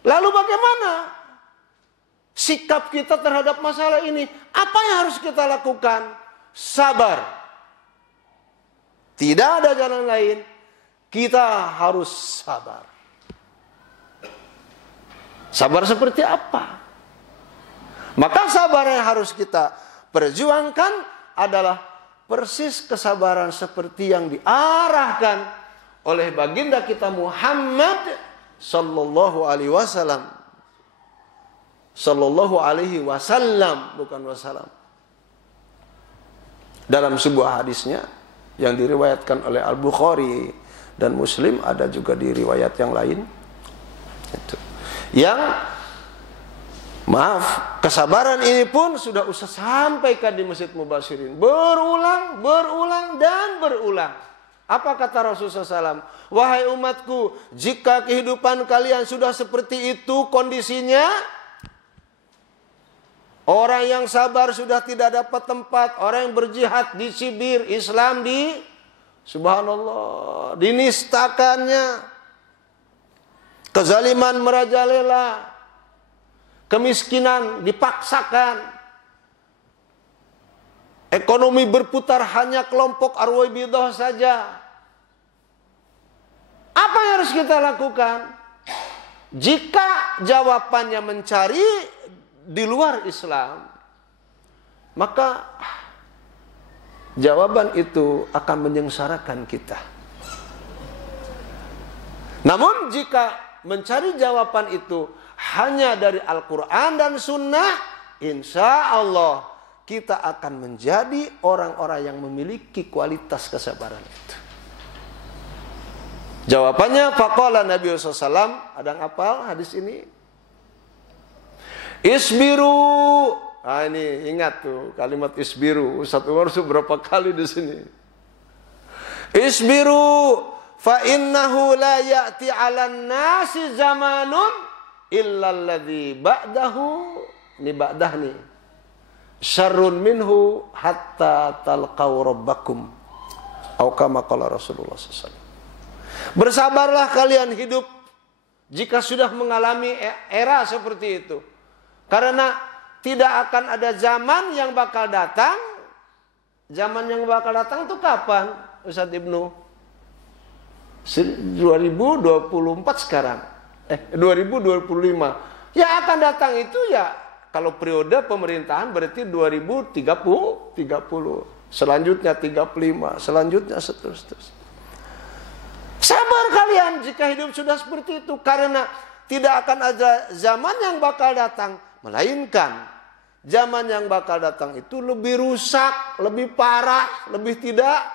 Lalu bagaimana sikap kita terhadap masalah ini? Apa yang harus kita lakukan? Sabar. Tidak ada jalan lain. Kita harus sabar. Sabar seperti apa? Maka sabar yang harus kita perjuangkan adalah persis kesabaran seperti yang diarahkan oleh baginda kita Muhammad sallallahu alaihi wasallam. Sallallahu alaihi wasallam, bukan wasallam. Dalam sebuah hadisnya yang diriwayatkan oleh Al-Bukhari dan Muslim, ada juga di riwayat yang lain. Itu. Yang kesabaran ini pun sudah usah sampaikan di Masjid Mubasyirin. Berulang, dan berulang. Apa kata Rasulullah SAW? Wahai umatku, jika kehidupan kalian sudah seperti itu kondisinya, orang yang sabar sudah tidak dapat tempat. Orang yang berjihad di Sibir, Islam di subhanallah, dinistakannya. Kezaliman merajalela, kemiskinan dipaksakan, ekonomi berputar hanya kelompok Arwabidah saja. Apa yang harus kita lakukan? Jika jawabannya mencari di luar Islam, maka jawaban itu akan menyengsarakan kita. Namun jika mencari jawaban itu hanya dari Al-Quran dan Sunnah, insya Allah kita akan menjadi orang-orang yang memiliki kualitas kesabaran itu. Jawabannya, faqala Nabi SAW, ada yang hafal hadis ini? Isbiru. Nah ini ingat tuh kalimat isbiru. Ustaz Umar berapa kali di sini? Isbiru. Fa innahu la ya'ti 'alan nasi zamanun illa alladhi ba'dahu ni ba'dahni syarrun minhu hatta talqaw rabbakum atau kama qala Rasulullah SAW. Bersabarlah kalian hidup jika sudah mengalami era seperti itu, karena tidak akan ada zaman yang bakal datang. Zaman yang bakal datang itu kapan, Ustaz Ibnu? 2024 sekarang. 2025. Yang akan datang itu ya, kalau periode pemerintahan berarti 2030, selanjutnya 35, selanjutnya seterusnya. Sabar kalian jika hidup sudah seperti itu, karena tidak akan ada zaman yang bakal datang, melainkan zaman yang bakal datang itu lebih rusak, lebih parah, lebih tidak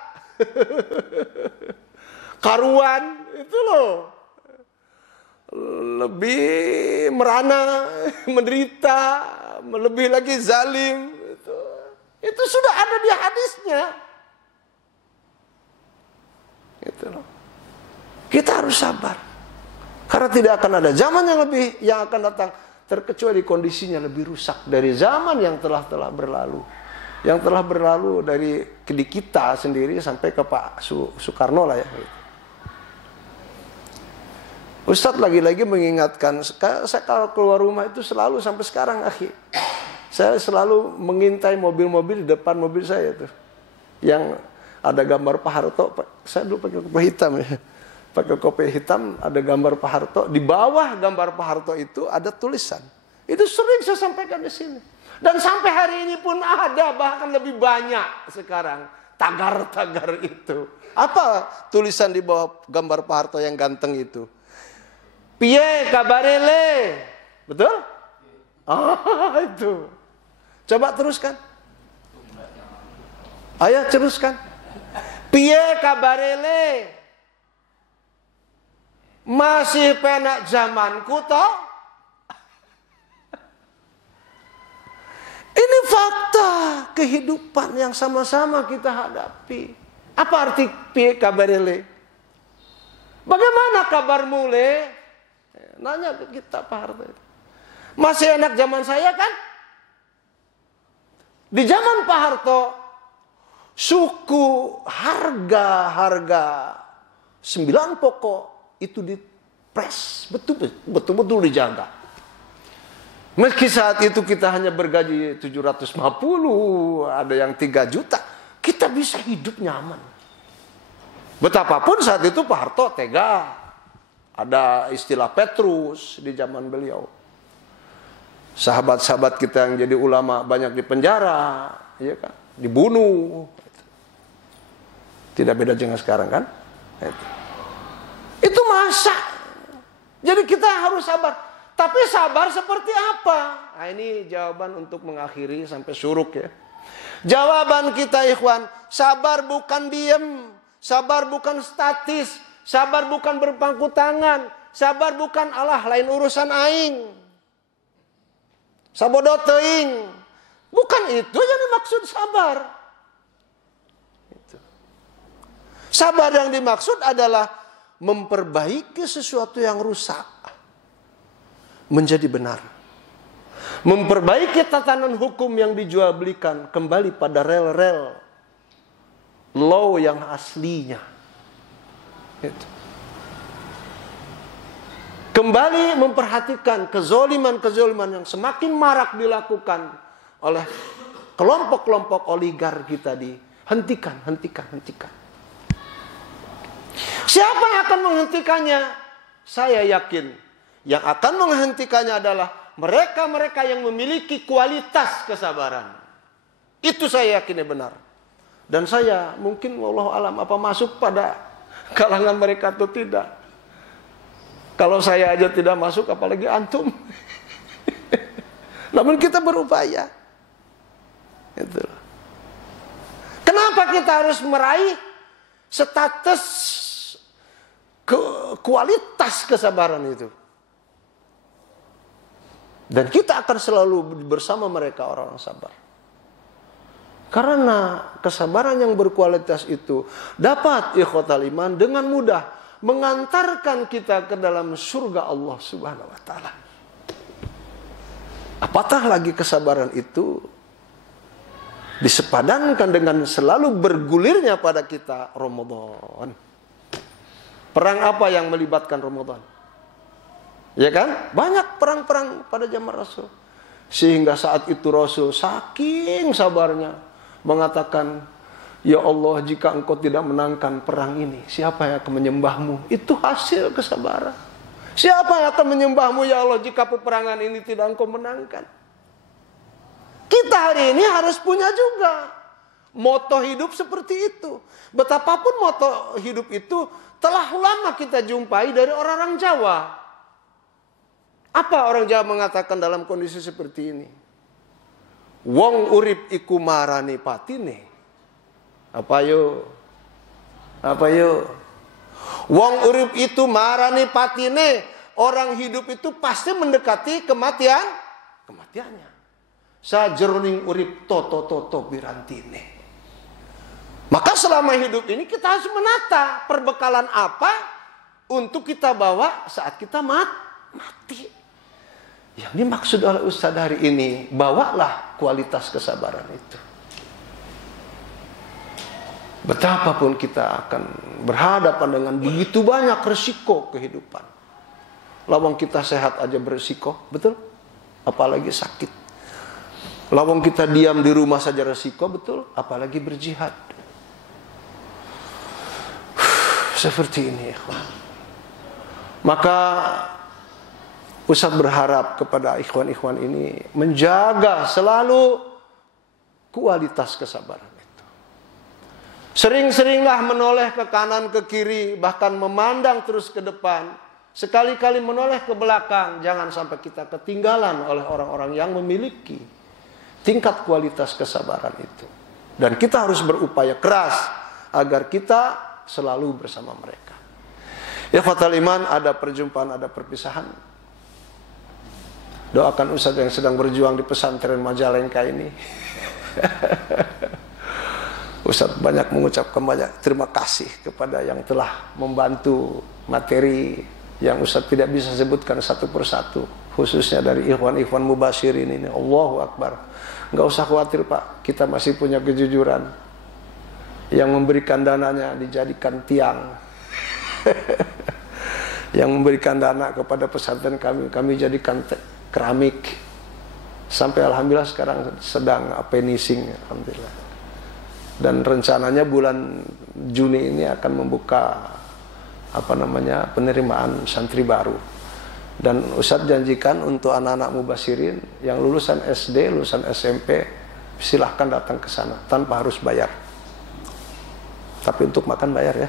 karuan, itu loh. Lebih merana, menderita, lebih lagi zalim. Itu sudah ada di hadisnya. Gitu loh. Kita harus sabar. Karena tidak akan ada zaman yang akan datang, terkecuali kondisinya lebih rusak dari zaman yang telah berlalu. Yang telah berlalu dari kita sendiri sampai ke Pak Soekarno lah ya. Ustadz lagi-lagi mengingatkan, saya kalau keluar rumah itu selalu sampai sekarang, akhi, saya selalu mengintai mobil-mobil di depan mobil saya tuh, yang ada gambar Pak Harto. Saya dulu pakai kopi hitam ya, pakai kopi hitam, ada gambar Pak Harto. Di bawah gambar Pak Harto itu ada tulisan. Itu sering saya sampaikan di sini. Dan sampai hari ini pun ada, bahkan lebih banyak sekarang tagar-tagar itu. Apa tulisan di bawah gambar Pak Harto yang ganteng itu? Piye kabarele, betul? Itu. Coba teruskan. Ayo teruskan. Piye kabarele, masih penak zamanku toh? Ini fakta kehidupan yang sama-sama kita hadapi. Apa arti piye kabarele? Bagaimana kabarmu le? Nanya ke kita Pak Harto. Masih enak zaman saya kan? Di zaman Pak Harto, suku harga 9 pokok itu dipres, betul-betul dijaga. Meski saat itu kita hanya bergaji 750, ada yang 3 juta, kita bisa hidup nyaman. Betapapun saat itu Pak Harto tega. Ada istilah Petrus di zaman beliau. Sahabat-sahabat kita yang jadi ulama banyak dipenjara, ya kan? Dibunuh. Tidak beda dengan sekarang kan? Itu masa. Jadi kita harus sabar. Tapi sabar seperti apa? Nah, ini jawaban untuk mengakhiri sampai suruk ya. Jawaban kita ikhwan, sabar bukan diem, sabar bukan statis. Sabar bukan berpangku tangan. Sabar bukan alah lain urusan aing. Sabodo teuing. Bukan itu yang dimaksud sabar. Sabar yang dimaksud adalah memperbaiki sesuatu yang rusak menjadi benar. Memperbaiki tatanan hukum yang dijual belikan kembali pada rel-rel law yang aslinya. Itu. Kembali memperhatikan kezoliman-kezoliman yang semakin marak dilakukan oleh kelompok-kelompok oligarki tadi. Hentikan. Siapa yang akan menghentikannya? Saya yakin yang akan menghentikannya adalah mereka-mereka yang memiliki kualitas kesabaran. Itu saya yakinnya benar. Dan saya mungkin wallahu alam apa masuk pada kalangan mereka atau tidak. Kalau saya aja tidak masuk, apalagi antum. Namun kita berupaya. Itu. Kenapa kita harus meraih status kualitas kesabaran itu? Dan kita akan selalu bersama mereka orang-orang sabar. Karena kesabaran yang berkualitas itu dapat ikhwatal iman dengan mudah mengantarkan kita ke dalam surga Allah Subhanahu wa taala. Apatah lagi kesabaran itu disepadankan dengan selalu bergulirnya pada kita Ramadan. Perang apa yang melibatkan Ramadan? Ya kan? Banyak perang-perang pada zaman Rasul. Sehingga saat itu Rasul saking sabarnya mengatakan, ya Allah, jika engkau tidak menangkan perang ini, siapa yang akan menyembahmu? Itu hasil kesabaran. Siapa yang akan menyembahmu ya Allah jika peperangan ini tidak engkau menangkan? Kita hari ini harus punya juga moto hidup seperti itu. Betapapun moto hidup itu telah lama kita jumpai dari orang-orang Jawa. Apa orang Jawa mengatakan dalam kondisi seperti ini? Wong urip iku marani patine. Apa yo? Wong urip itu marani patine. Orang hidup itu pasti mendekati kematiannya. Sajroning urip toto birantine. Maka selama hidup ini kita harus menata perbekalan apa untuk kita bawa saat kita mati. Yang dimaksud oleh Ustaz hari ini, bawalah kualitas kesabaran itu. Betapapun kita akan berhadapan dengan begitu banyak resiko kehidupan. Lawang kita sehat aja beresiko, betul? Apalagi sakit. Lawang kita diam di rumah saja resiko, betul? Apalagi berjihad. Seperti ini, ikhwan. Maka Ustaz berharap kepada ikhwan-ikhwan ini menjaga selalu kualitas kesabaran itu. Sering-seringlah menoleh ke kanan, ke kiri, bahkan memandang terus ke depan. Sekali-kali menoleh ke belakang, jangan sampai kita ketinggalan oleh orang-orang yang memiliki tingkat kualitas kesabaran itu. Dan kita harus berupaya keras agar kita selalu bersama mereka. Ya fatal iman, ada perjumpaan, ada perpisahan. Doakan Ustaz yang sedang berjuang di pesantren Majalengka ini. Ustaz banyak mengucapkan banyak terima kasih kepada yang telah membantu materi yang Ustaz tidak bisa sebutkan satu persatu. Khususnya dari ikhwan-ikhwan mubasyirin ini. Allahu Akbar. Nggak usah khawatir Pak, kita masih punya kejujuran. Yang memberikan dananya dijadikan tiang. Yang memberikan dana kepada pesantren kami jadikan keramik. Sampai alhamdulillah sekarang sedang finishing, alhamdulillah. Dan rencananya bulan Juni ini akan membuka penerimaan santri baru. Dan Ustadz janjikan untuk anak-anak mubasyirin yang lulusan SD, lulusan SMP, silahkan datang ke sana tanpa harus bayar. Tapi untuk makan bayar ya.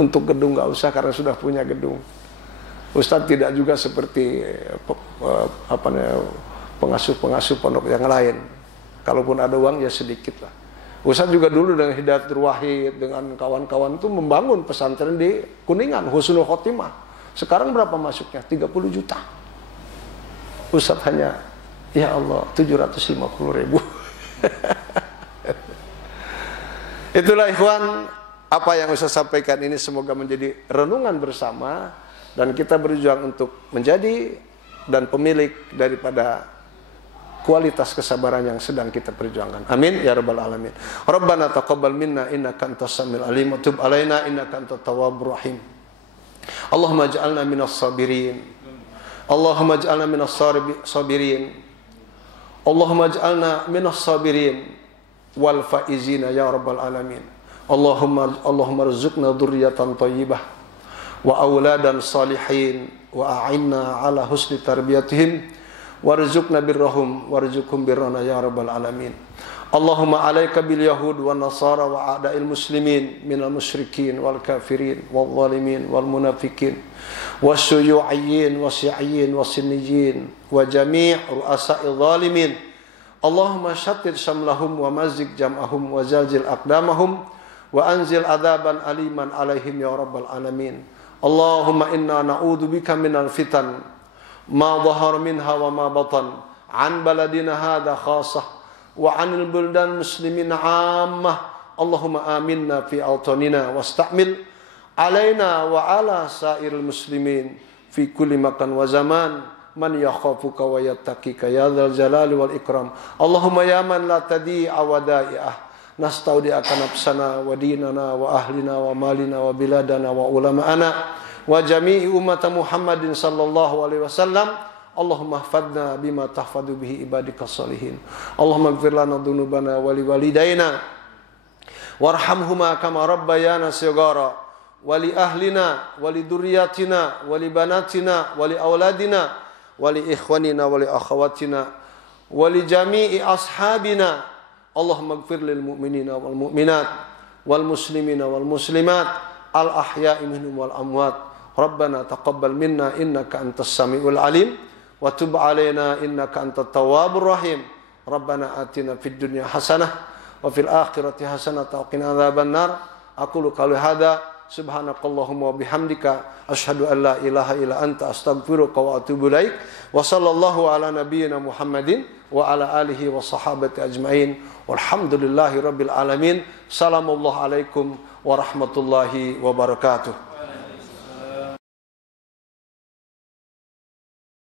Untuk gedung nggak usah karena sudah punya gedung. Ustadz tidak juga seperti pengasuh-pengasuh pondok yang lain. Kalaupun ada uang ya sedikit lah. Ustadz juga dulu dengan Hidayat Wahid, dengan kawan-kawan itu membangun pesantren di Kuningan, Husnul Khotimah. Sekarang berapa masuknya? 30 juta. Ustadz hanya, ya Allah, 750.000. Itulah ikhwan, apa yang Ustadz sampaikan ini semoga menjadi renungan bersama. Dan kita berjuang untuk menjadi dan pemilik daripada kualitas kesabaran yang sedang kita perjuangkan. Amin ya rabbal alamin. Rabbana taqabbal minna innaka antas samiul alim wa tub alaina innaka antat tawwabur rahim. Allahumma ij'alna minas sabirin. Allahumma ij'alna minas sabirin. Allahumma ij'alna minas sabirin wal faizina ya rabbal alamin. Allahumma rzuqna dzurriyyatan thayyibah wa auladan salihin wa a'inna ala husni tarbiyatihim warzuqna birrahum warzuqhum birrana ya rabbal alamin. Allahumma alaika bil yahud wa nasara wa a'da'il muslimin minal musyrikin wal kafirin wal zalimin wal munafikin wasyuyu'iyyin wasyi'iyyin wasinniyin wa jami' ru'asa'il zalimin. Allahumma syattid syamlahum wa mazzik jam'ahum wa zalzil aqdamahum wa anzil adzaban aliman alaihim ya rabbal alamin. Allahumma inna na'udzubika minal fitan ma dhahara minha wa ma batan an baladina hadha khassah wa anil buldan muslimin ammah. Allahumma aminna fi awtanina wasta'mil alaina wa ala sairil muslimin fi kulli makan wa zaman man yakhafuka wa yattaqika ya dzal jalali wal ikram. Allahumma ya man la tadi'a wada'i'ah nastaudi'aka nafsana wa dinana wa ahlina wa malina wa biladana wa ulama'ana wa jami'i ummata Muhammadin sallallahu alaihi wasallam. Allahumma hfadna bima tahfadu bihi ibadika salihin. Allahumma ighfir lana dhunubana wa liwalidayna warhamhuma kama rabbayana shighara wa li ahlina wa li dzurriyyatina wa li banatina wa li auladina wa li ikhwanina wa li akhawatina wa li jami'i ashabina. Allahumma ighfir lil mu'minina wal mu'minat wal muslimina wal muslimat al ahya'i minhum wal amwat. Rabbana taqabbal minna innaka antas samiul alim wa tub alaina innaka antat tawwabur rahim. Rabbana atina fid dunya hasanah wa fil akhirati hasanah wa qina adzabannar. Aqulu qawli hadza subhanakallahumma wa bihamdika asyhadu an la ilaha illa anta astaghfiruka wa atubu ilaik. Wa sallallahu ala nabiyyina Muhammadin wa ala alihi wa sahabati ajmain. Walhamdulillahi rabbil alamin. Assalamualaikum warahmatullahi wabarakatuh.